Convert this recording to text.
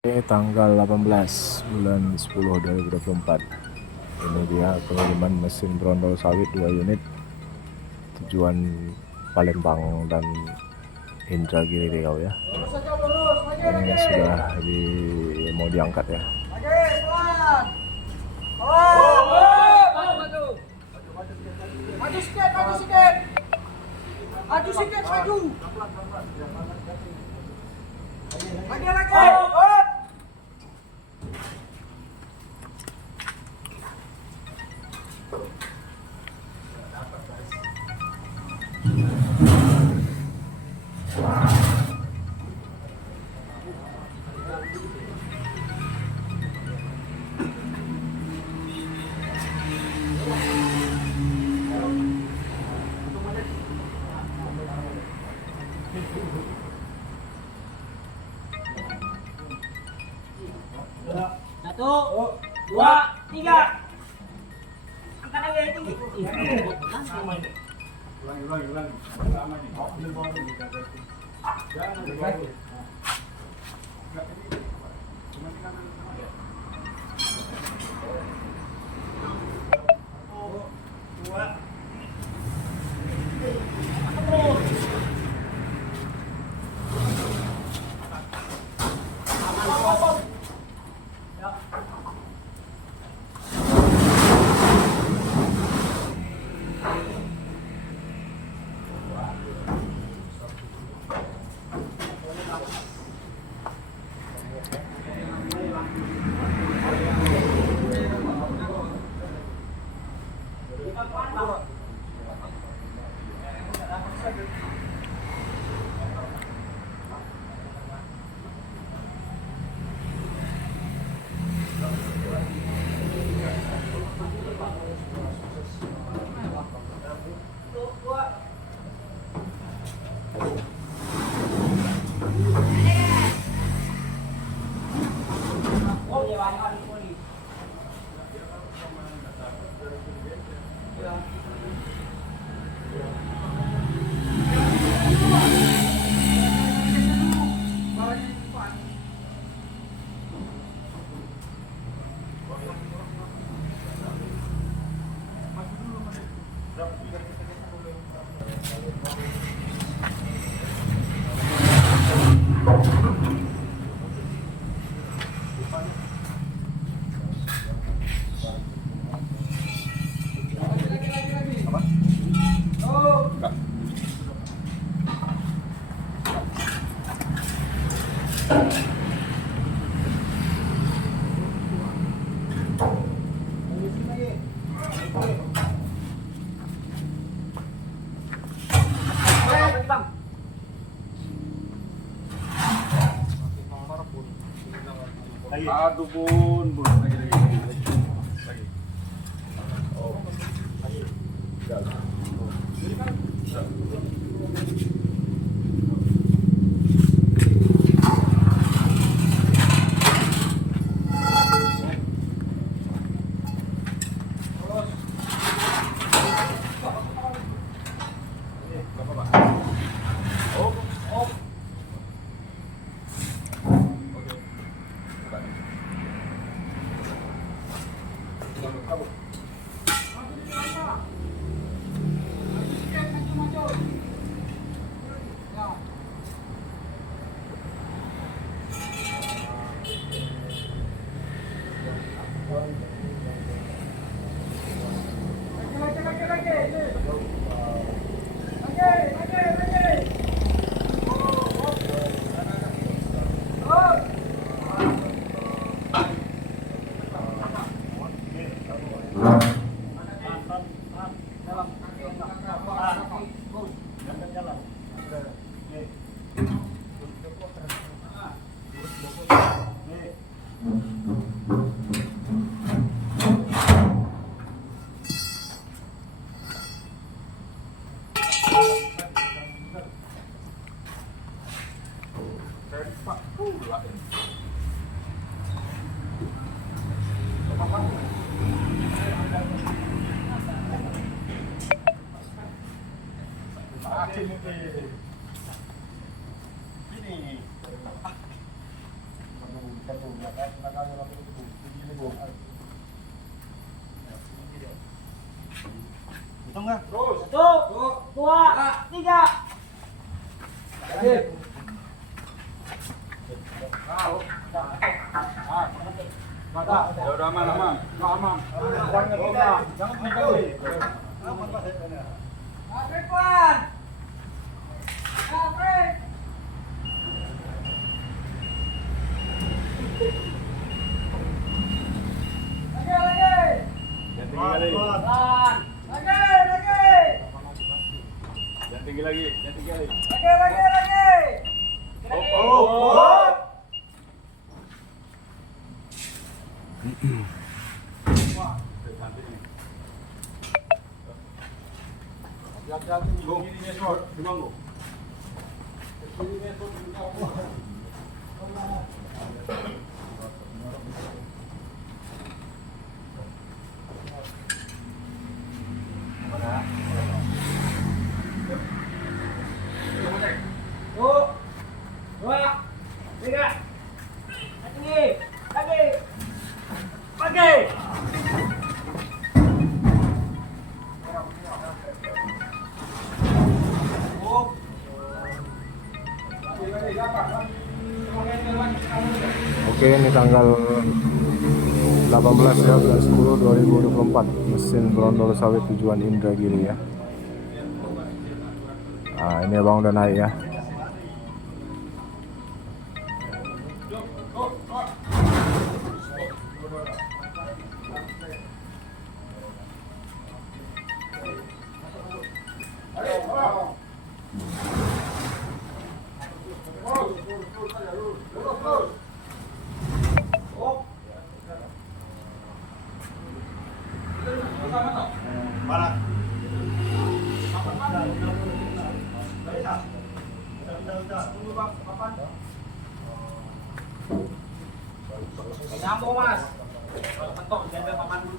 Tanggal 18 bulan 10 2024. Ini dia pengiriman mesin brondol sawit 2 unit tujuan Palembang dan Indragiri Riau ya. Ini sudah mau diangkat ya. Maju sikit, maju sikit. Maju sikit, maju. Lagi lagi. Satu, dua, tiga. Angkat lagi tinggi. Ulangi. Aduh bun, lagi. Oh, lagi. Hitung kan? Terus. 1, 2, 3. Ya udah aman, aman. Aman. Jangan menjauhi. Break one. Break. Lagi. Jangan tinggi lagi. Pelan. Lagi. Jangan tinggi lagi. Jangan tinggi lagi. Lagi. Oh. Satu, dua, tiga. Lagi. Lagi. Oke, ini tanggal 18 ya, bulan 10 2024. Mesin brondol sawit tujuan Indragiri ya. Nah, ini abang udah naik ya. Nyambung mas. Mentok, jangan paman dulu.